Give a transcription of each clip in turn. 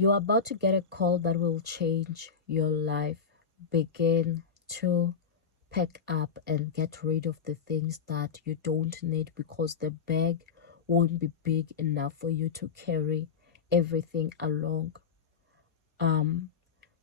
You're about to get a call that will change your life. Begin to pack up and get rid of the things that you don't need, because the bag won't be big enough for you to carry everything along.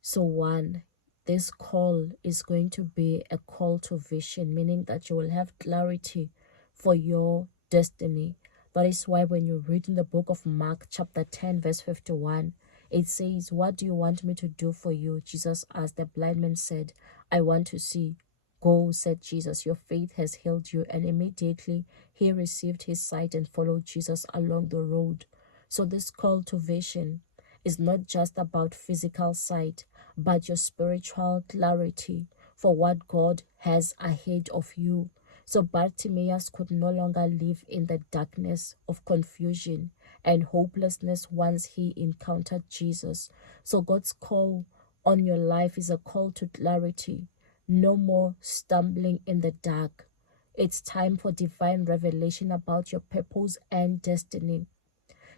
So one, this call is going to be a call to vision, meaning that you will have clarity for your destiny. That is why when you read in the book of Mark chapter 10 verse 51, it says, "What do you want me to do for you?" Jesus asked. The blind man said, "I want to see." "Go," said Jesus, "your faith has healed you." And immediately he received his sight and followed Jesus along the road. So this call to vision is not just about physical sight, but your spiritual clarity for what God has ahead of you. So Bartimaeus could no longer live in the darkness of confusion and hopelessness once he encountered Jesus. So God's call on your life is a call to clarity. No more stumbling in the dark. It's time for divine revelation about your purpose and destiny.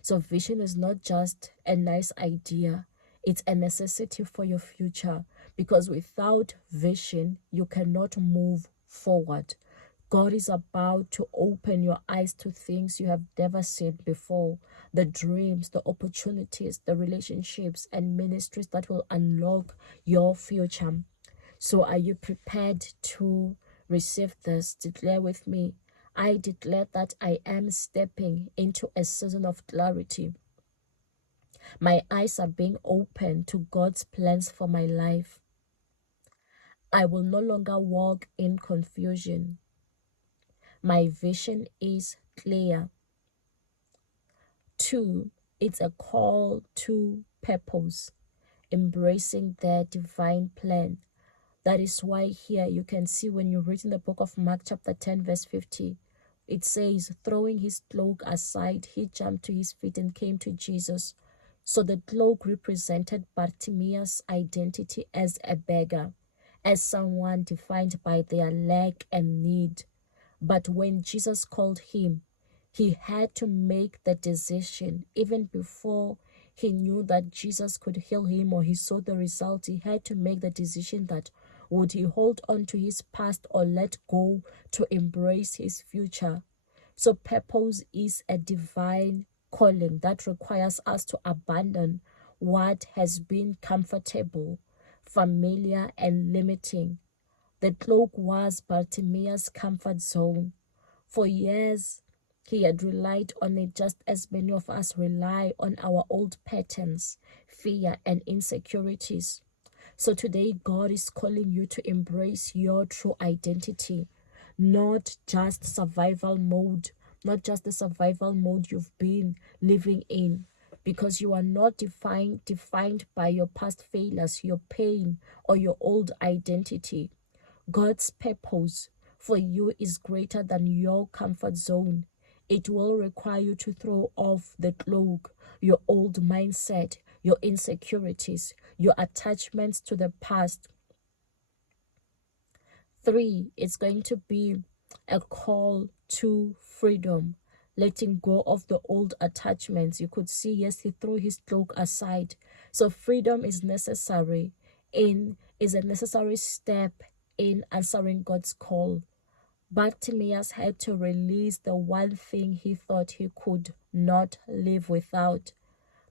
So vision is not just a nice idea, it's a necessity for your future, because without vision, you cannot move forward. God is about to open your eyes to things you have never seen before, the dreams, the opportunities, the relationships and ministries that will unlock your future. So are you prepared to receive this? Declare with me. I declare that I am stepping into a season of clarity. My eyes are being opened to God's plans for my life. I will no longer walk in confusion. My vision is clear. 2, it's a call to purpose, embracing their divine plan. That is why here you can see when you read in the book of Mark chapter 10 verse 50, it says, throwing his cloak aside, he jumped to his feet and came to Jesus. So the cloak represented Bartimaeus' identity as a beggar, as someone defined by their lack and need. But when Jesus called him, he had to make the decision. Even before he knew that Jesus could heal him or he saw the result, he had to make the decision that would he hold on to his past or let go to embrace his future. So purpose is a divine calling that requires us to abandon what has been comfortable, familiar, and limiting. The cloak was Bartimaeus' comfort zone. For years, he had relied on it just as many of us rely on our old patterns, fear, and insecurities. So today, God is calling you to embrace your true identity, not just survival mode, not just the survival mode you've been living in, because you are not defined by your past failures, your pain, or your old identity. God's purpose for you is greater than your comfort zone. It will require you to throw off the cloak, your old mindset, your insecurities, your attachments to the past. 3, it's going to be a call to freedom, letting go of the old attachments. You could see, yes, he threw his cloak aside. So freedom is necessary, is a necessary step in answering God's call. Bartimaeus had to release the one thing he thought he could not live without,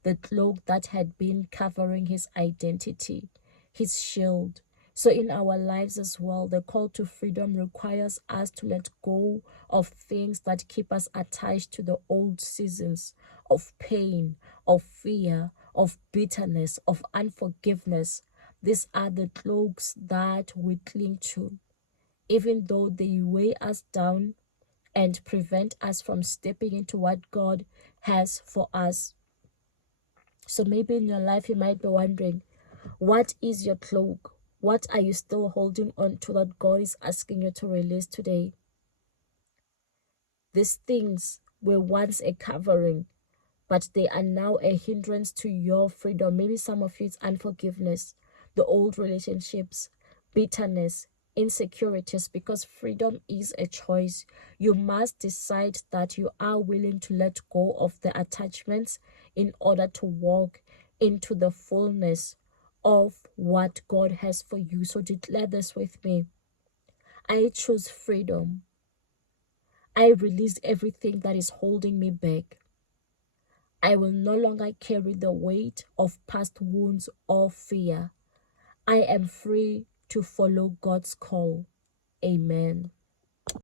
the cloak that had been covering his identity, his shield. So in our lives as well, the call to freedom requires us to let go of things that keep us attached to the old seasons of pain, of fear, of bitterness, of unforgiveness. These are the cloaks that we cling to, even though they weigh us down and prevent us from stepping into what God has for us. So maybe in your life you might be wondering, what is your cloak? What are you still holding on to that God is asking you to release today? These things were once a covering, but they are now a hindrance to your freedom. Maybe some of you it's unforgiveness, the old relationships, bitterness, insecurities, because freedom is a choice. You must decide that you are willing to let go of the attachments in order to walk into the fullness of what God has for you. So declare this with me. I choose freedom. I release everything that is holding me back. I will no longer carry the weight of past wounds or fear. I am free to follow God's call. Amen.